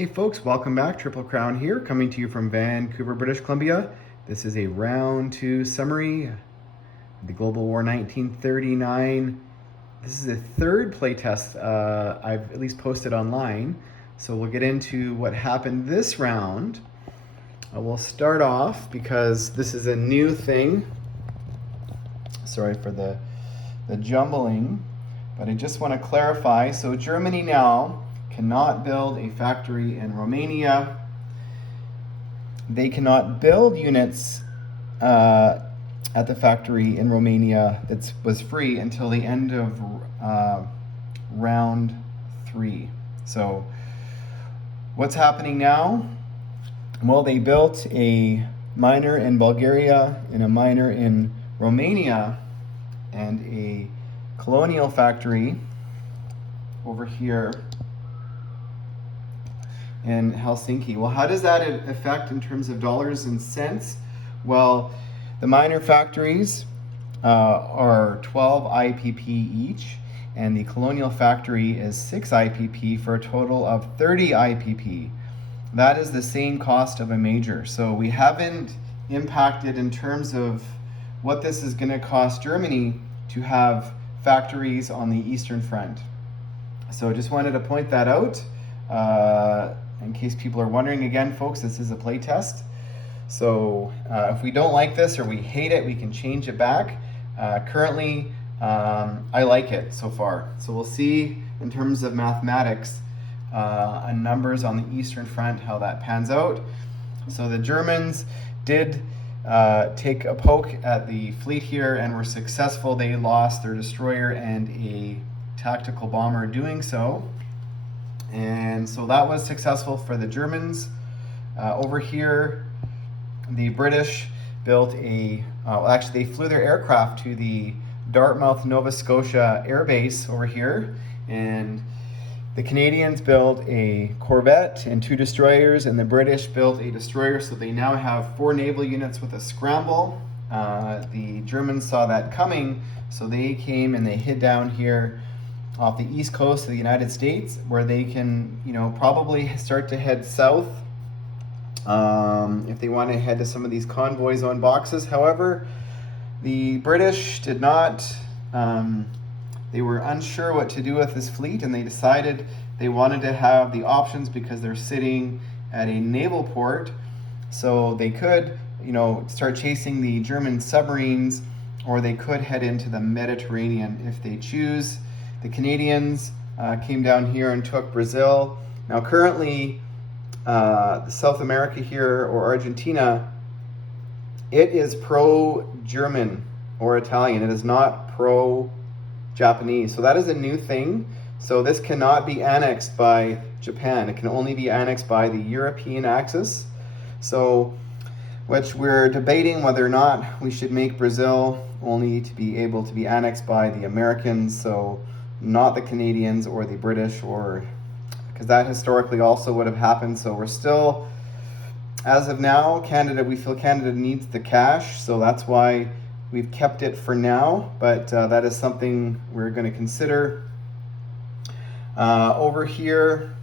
Hey folks, welcome back. Triple Crown here, coming to you from Vancouver, British Columbia. This is a round 2 summary, the Global War 1939. This is the third playtest I've at least posted online. So we'll get into what happened this round. We'll start off because this is a new thing. Sorry for the jumbling, but I just want to clarify. So Germany now cannot build a factory in Romania. They cannot build units at the factory in Romania that was free until the end of round 3. So what's happening now? Well, they built a miner in Bulgaria and a miner in Romania and a colonial factory over here in Helsinki. Well, how does that affect in terms of dollars and cents? Well, the miner factories are 12 IPP each, and the colonial factory is 6 IPP for a total of 30 IPP. That is the same cost of a major. So we haven't impacted in terms of what this is going to cost Germany to have factories on the Eastern Front. So just wanted to point that out. In case people are wondering, again, folks, this is a play test. So if we don't like this or we hate it, we can change it back. Currently, I like it so far. So we'll see in terms of mathematics and numbers on the Eastern Front how that pans out. So the Germans did take a poke at the fleet here and were successful. They lost their destroyer and a tactical bomber doing so. And so that was successful for the Germans. Over here, the British built actually they flew their aircraft to the Dartmouth, Nova Scotia air base over here. And the Canadians built a corvette and 2 destroyers, and the British built a destroyer. So they now have 4 naval units with a scramble. The Germans saw that coming, so they came and they hid down here off the east coast of the United States, where they can, probably start to head south if they want to head to some of these convoys on boxes. However, the British did not, they were unsure what to do with this fleet, and they decided they wanted to have the options because they're sitting at a naval port. So they could, start chasing the German submarines, or they could head into the Mediterranean if they choose. The Canadians came down here and took Brazil. Now currently, South America here, or Argentina, it is pro-German or Italian. It is not pro-Japanese. So that is a new thing. So this cannot be annexed by Japan. It can only be annexed by the European axis. So, which we're debating whether or not we should make Brazil only to be able to be annexed by the Americans. So not the Canadians or the British, or because that historically also would have happened. So we're still, as of now, we feel Canada needs the cash, so that's why we've kept it for now, but that is something we're going to consider. Over here,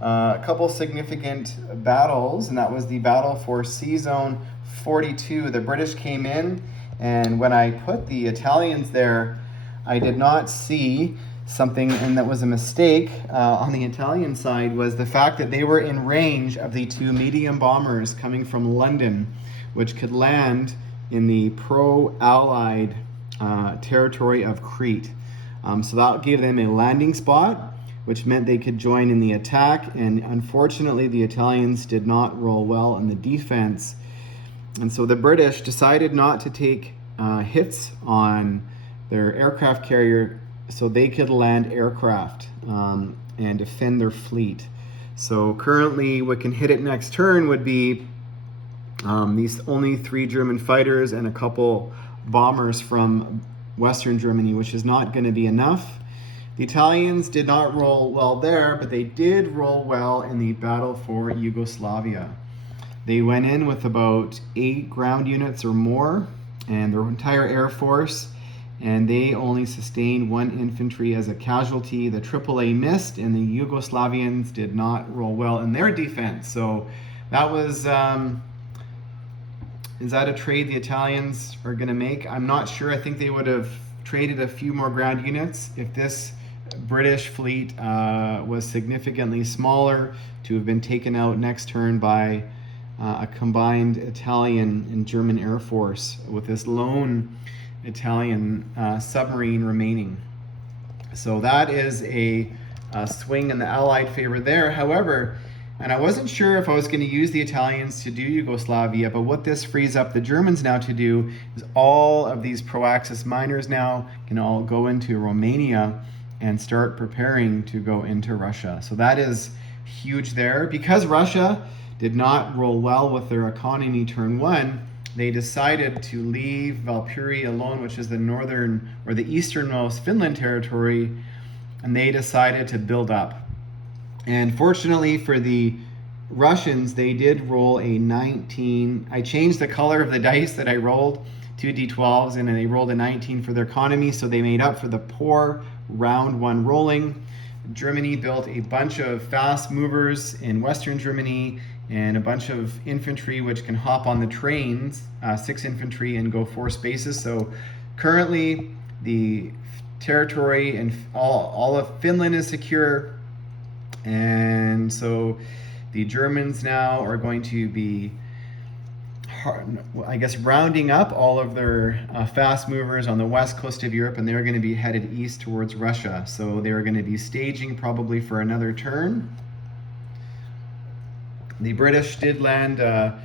a couple significant battles, and that was the battle for Sea Zone 42. The British came in, and when I put the Italians there, I did not see something, and that was a mistake on the Italian side, was the fact that they were in range of the 2 medium bombers coming from London, which could land in the pro-Allied territory of Crete. So that gave them a landing spot, which meant they could join in the attack, and unfortunately the Italians did not roll well in the defense. And so the British decided not to take hits on their aircraft carrier so they could land aircraft and defend their fleet. So currently what can hit it next turn would be these only 3 German fighters and a couple bombers from Western Germany, which is not going to be enough. The Italians did not roll well there, but they did roll well in the battle for Yugoslavia. They went in with about 8 ground units or more and their entire air force, and they only sustained 1 infantry as a casualty. The AAA missed, and the Yugoslavians did not roll well in their defense. So that was, is that a trade the Italians are going to make? I'm not sure. I think they would have traded a few more ground units if this British fleet was significantly smaller, to have been taken out next turn by a combined Italian and German Air Force, with this lone Italian submarine remaining. So that is a swing in the Allied favor there. However, and I wasn't sure if I was going to use the Italians to do Yugoslavia, but what this frees up the Germans now to do is all of these pro-Axis miners now can all go into Romania and start preparing to go into Russia. So that is huge there. Because Russia did not roll well with their economy turn 1, they decided to leave Valpuri alone, which is the northern or the easternmost Finland territory, and they decided to build up. And fortunately for the Russians, they did roll a 19. I changed the color of the dice that I rolled, 2 d12s, and they rolled a 19 for their economy, so they made up for the poor round 1 rolling. Germany built a bunch of fast movers in Western Germany and a bunch of infantry which can hop on the trains, 6 infantry, and go 4 spaces. So currently the territory and all of Finland is secure, and so the Germans now are going to be, I guess, rounding up all of their fast movers on the west coast of Europe, and they're going to be headed east towards Russia. So they're going to be staging probably for another turn. The British did land a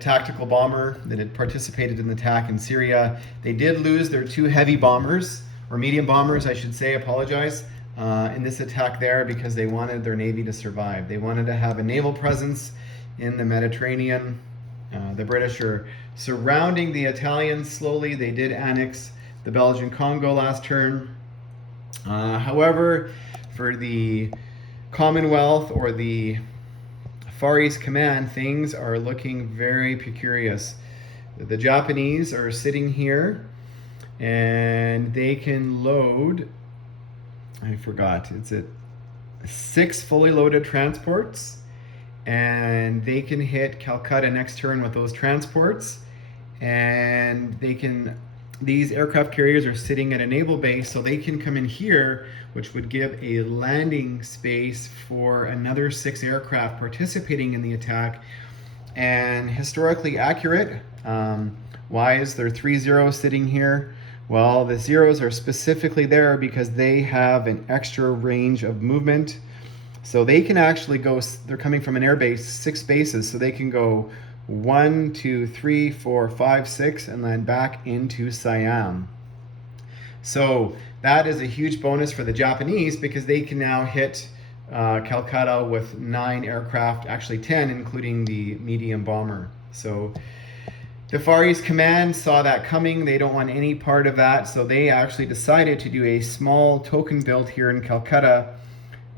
tactical bomber that had participated in the attack in Syria. They did lose their 2 heavy bombers, or medium bombers, I should say, apologize, in this attack there, because they wanted their navy to survive. They wanted to have a naval presence in the Mediterranean. The British are surrounding the Italians slowly. They did annex the Belgian Congo last turn. However, for the Commonwealth or the Far East Command, things are looking very precarious. The Japanese are sitting here, and they can load, I forgot, it's at 6 fully loaded transports, and they can hit Calcutta next turn with those transports, and they can, these aircraft carriers are sitting at a naval base, so they can come in here, which would give a landing space for another 6 aircraft participating in the attack. And historically accurate, why is there 3 zeros sitting here? Well, the zeros are specifically there because they have an extra range of movement. So they can actually go, they're coming from an air base, 6 bases, so they can go 1, 2, 3, 4, 5, 6, and then back into Siam. So that is a huge bonus for the Japanese, because they can now hit Calcutta with 9 aircraft, actually 10, including the medium bomber. So the Far East Command saw that coming. They don't want any part of that, so they actually decided to do a small token build here in Calcutta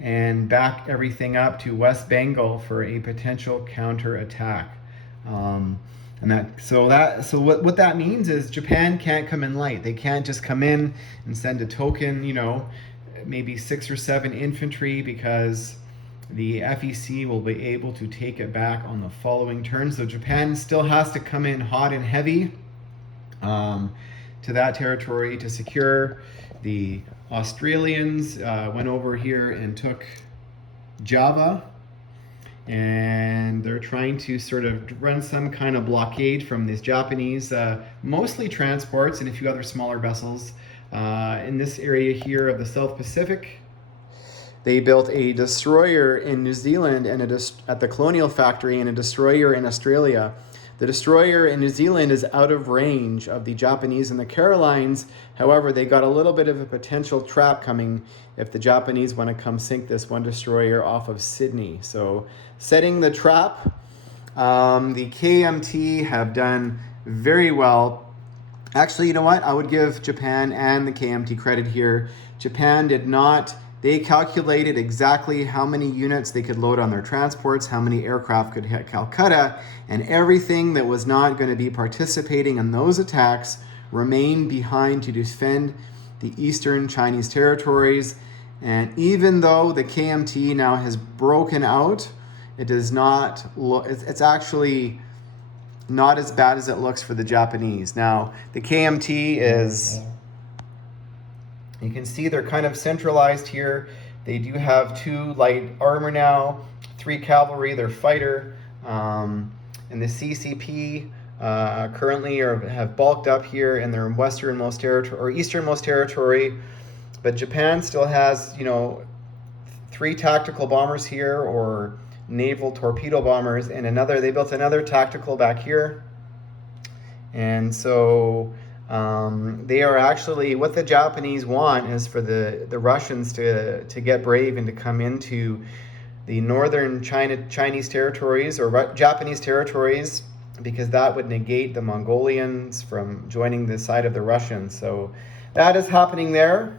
and back everything up to West Bengal for a potential counter-attack. So what that means is Japan can't come in light. They can't just come in and send a token, you know, maybe 6 or 7 infantry, because the FEC will be able to take it back on the following turn. So Japan still has to come in hot and heavy to that territory to secure. The Australians went over here and took Java, and they're trying to sort of run some kind of blockade from these Japanese, mostly transports and a few other smaller vessels in this area here of the South Pacific. They built a destroyer in New Zealand and at the Colonial Factory, and a destroyer in Australia. The destroyer in New Zealand is out of range of the Japanese and the Carolines. However, they got a little bit of a potential trap coming if the Japanese want to come sink this one destroyer off of Sydney. So setting the trap, the KMT have done very well. Actually, you know what? I would give Japan and the KMT credit here. Japan did not. They calculated exactly how many units they could load on their transports, how many aircraft could hit Calcutta, and everything that was not going to be participating in those attacks remain behind to defend the eastern Chinese territories. And even though the KMT now has broken out, it does not look, it's actually not as bad as it looks for the Japanese. Now, the KMT is, you can see they're kind of centralized here. They do have 2 light armor now, 3 cavalry, they're fighter, and the CCP currently have bulked up here in their westernmost territory, or easternmost territory. But Japan still has, 3 tactical bombers here, or naval torpedo bombers, and they built another tactical back here. And so they are actually, what the Japanese want is for the Russians to get brave and to come into the northern Chinese territories, or Japanese territories, because that would negate the Mongolians from joining the side of the Russians. So that is happening there.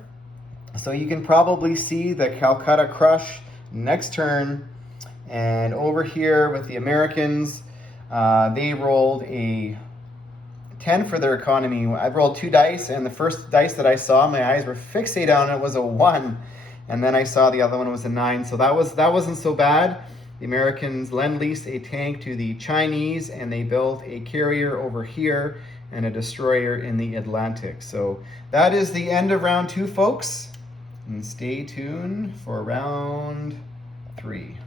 So you can probably see the Calcutta Crush next turn. And over here with the Americans, they rolled a 10 for their economy. I rolled 2 dice, and the first dice that I saw, my eyes were fixated on it, was a 1. And then I saw the other one was a 9. So that wasn't so bad. The Americans lend-leased a tank to the Chinese, and they built a carrier over here and a destroyer in the Atlantic. So that is the end of round 2, folks. And stay tuned for round 3.